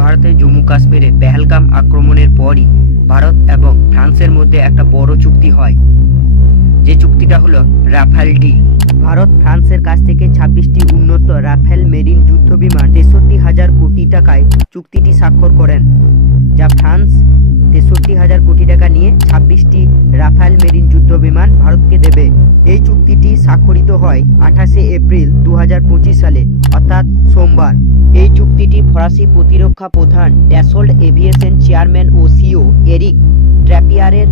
ভারতের জম্মু কাশ্মীরে পেহেলগাম আক্রমণের পরই ভারত এবং ফ্রান্সের মধ্যে একটা বড় চুক্তি হয়, যে চুক্তিটা হলো রাফাল ডিল। ভারত ফ্রান্সের কাছ থেকে 26টি উন্নত রাফেল মেরিন যুদ্ধবিমান 63,000 কোটি টাকায় চুক্তিটি স্বাক্ষর করেন, যা ফ্রান্স 63,000 কোটি টাকা নিয়ে 26টি রাফাল মেরিন যুদ্ধবিমান ভারতকে দেবে। এই চুক্তিটি স্বাক্ষরিত হয় 28শে এপ্রিল 2025 সালে, অর্থাৎ সোমবার। এই চুক্তিটি ফরাসি প্রতিরক্ষা প্রধান ড্যাসল্ট এভিয়েশন চেয়ারম্যান ও সিও এরিক ট্র্যাপিয়ারের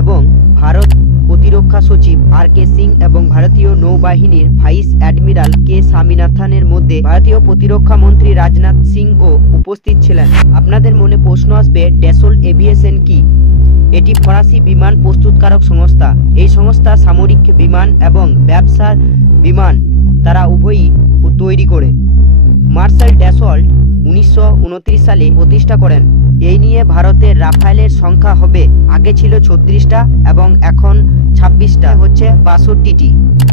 এবং ভারত প্রতিরক্ষা সচিব আর.কে. সিং এবং ভারতীয় নৌবাহিনীর ভাইস অ্যাডমিরাল কে স্বামীনাথনের মধ্যে ভারতীয় প্রতিরক্ষা মন্ত্রী রাজনাথ সিংও উপস্থিত ছিলেন। আপনাদের মনে প্রশ্ন আসবে, ড্যাসল্ট এভিয়েশন কি? এটি ফরাসি বিমান প্রস্তুতকারক সংস্থা। এই সংস্থা সামরিক বিমান এবং ব্যবসার বিমান তারা উভয়ই তৈরি করে। মার্শাল ড্যাসল্ট 1929 সালে প্রতিষ্ঠা করেন। এই নিয়ে ভারতের রাফালের সংখ্যা হবে, আগে ছিল 36টা এবং এখন 26টা হচ্ছে 62টি।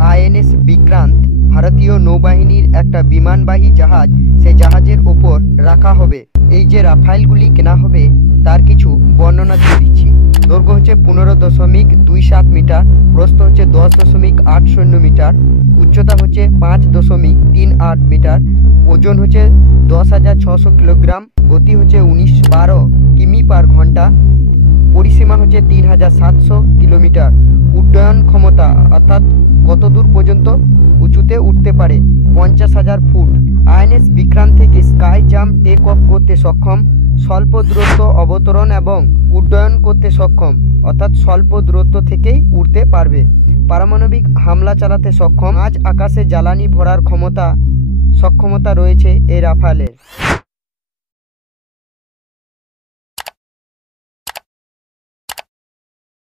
আইএনএস বিক্রান্ত ভারতীয় নৌবাহিনীর একটা বিমানবাহী জাহাজ, সে জাহাজের ওপর রাখা হবে। এই যে রাফালগুলি কেনা হবে তার কিছু বর্ণনা দিয়ে দিচ্ছি। দৈর্ঘ্য হচ্ছে 15.27 মিটার, প্রস্থ হচ্ছে 10.80 মিটার, উচ্চতা হচ্ছে 5.38 মিটার, ওজন হচ্ছে 10,600 কিলোগ্রাম, গতি হচ্ছে 12 কিমি পার ঘন্টা, পরিসীমা হচ্ছে 3,700 কিলোমিটার, উড্ডয়ন ক্ষমতা অর্থাৎ কত দূর পর্যন্ত উঁচুতে উঠতে পারে 50,000 ফুট। আইএনএস বিক্রান্ত থেকে স্কাই জাম্প টেক অফ করতে সক্ষম, স্বল্প দূরত্ব অবতরণ এবং উড্ডয়ন করতে সক্ষম, অর্থাৎ স্বল্প দূরত্ব থেকেই উড়তে পারবে। পারমাণবিক হামলা চালাতে সক্ষম, আজ আকাশে জ্বালানি ভরার সক্ষমতা রয়েছে এই রাফালের।